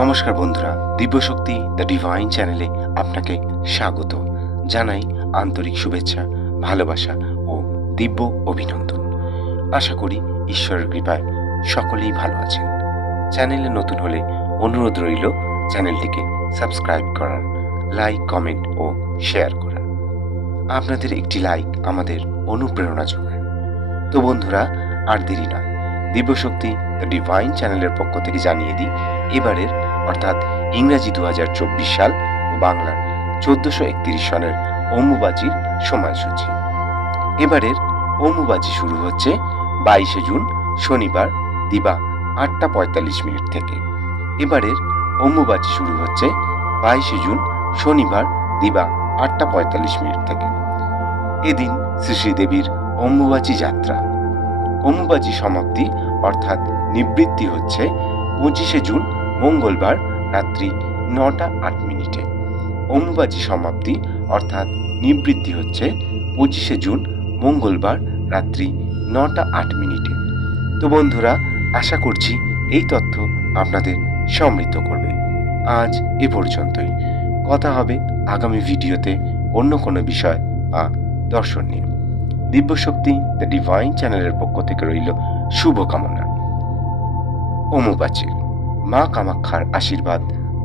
নমস্কার বন্ধুরা, দিব্যশক্তি the divine চ্যানেলে আপনাকে স্বাগত জানাই। আন্তরিক শুভেচ্ছা, ভালোবাসা ও দিব্য অভিনন্দন। আশা করি ঈশ্বরের কৃপায় সকলেই ভালো আছেন। চ্যানেলে নতুন হলে অনুরোধ রইল চ্যানেলটিকে সাবস্ক্রাইব করার, লাইক, কমেন্ট ও শেয়ার করার। আপনাদের একটি লাইক আমাদের অনুপ্রেরণা যোগায়। তো বন্ধুরা, আর দেরি নয়, দিব্যশক্তি দ্য ডিভাইন চ্যানেলের পক্ষ থেকে জানিয়ে দিই এবারের অর্থাৎ ইংরাজি 2024 সাল ও বাংলার 1431 সনের অম্বুবাচীর সময়সূচি। এবারের অম্বুবাচী শুরু হচ্ছে 22শে জুন শনিবার দিবা 8:45 থেকে। এবারের অম্বুবাচী শুরু হচ্ছে 22শে জুন শনিবার দিবা 8:45 থেকে। এদিন শ্রী শ্রীদেবীর অম্বুবাচী যাত্রা। অম্বুবাচী সমাপ্তি অর্থাৎ নিবৃত্তি হচ্ছে 25শে জুন মঙ্গলবার রাত্রি 9:08। অম্বুবাচী সমাপ্তি অর্থাৎ নিবৃত্তি হচ্ছে 25শে জুন মঙ্গলবার রাত্রি 9:08। তো বন্ধুরা, আশা করছি এই তথ্য আপনাদের সমৃদ্ধ করবে। আজ এ পর্যন্তই। কথা হবে আগামী ভিডিওতে অন্য কোনো বিষয় বা দর্শন নিয়ে। দিব্যশক্তি দ্য ডিভাইন চ্যানেলের পক্ষ থেকে রইল শুভকামনা। অম্বুবাচী মা কামাখ্যার আশীর্বাদ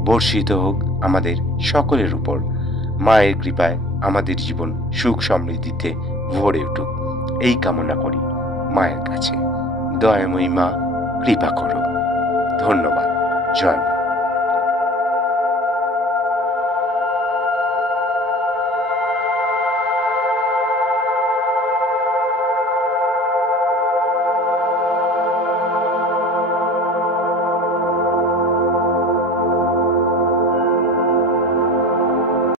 বর্ষিত হোক আমাদের সকলের উপর। মায়ের কৃপায় আমাদের জীবন সুখ সমৃদ্ধিতে ভরে উঠুক, এই কামনা করি মায়ের কাছে। দয়াময়ী মা, কৃপা করো। ধন্যবাদ। জয় মা।